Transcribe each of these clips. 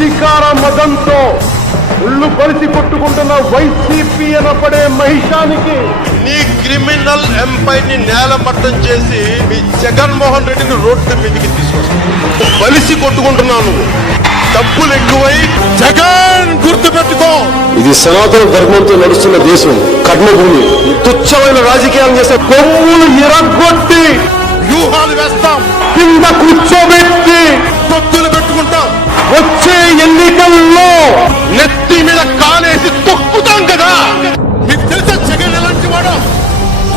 అధికార మదంతో ఉళ్ళు కలిసి కొట్టుకుంటున్న వైసీపీ అనపడే మహిషానికి నీ క్రిమినల్ ఎంపైర్ ని నేలమట్టం చేసి మీ జగన్మోహన్ రెడ్డిని రోడ్డు మీదకి తీసుకొస్తాను. కలిసి కొట్టుకుంటున్నాను. డబ్బులు ఎక్కువై జగన్ గుర్తు పెట్టుకో. ఇది సనాతన ధర్మంతో నడుస్తున్న దేశం, కర్మభూమి. తుచ్చమైన రాజకీయాలు చేసే కొమ్ములు ఎరగొట్టి వ్యూహాలు వేస్తాం, కింద కూర్చోబెట్టి పొత్తులు పెట్టుకుంటాం. వచ్చే ఎన్నికల్లో నెత్తి మీద కాలేసి తొక్కుతాం కదా. మీకు తెలుసా జగన్ ఎలాంటి వాడు?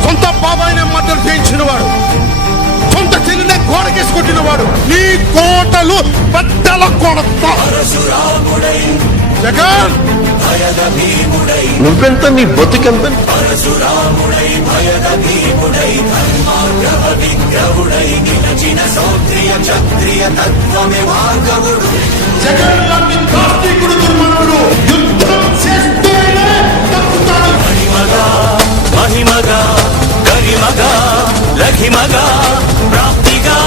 సొంత బాబాయిని మద్దతు చేయించిన వాడు, సొంత చెల్లిని గోడకేసి కొట్టిన వాడు. నీ కోటలు బద్దల కొడతా. జగన్ నువ్వెంత, నీ బతుకెంత? జగన్ లాంటి కార్తీకుడు దుర్మార్గుడు యుద్ధం చేస్తేనే తప్పుతాడు. మహిమగా గరిమగా లఘిమగా ప్రాప్తిగా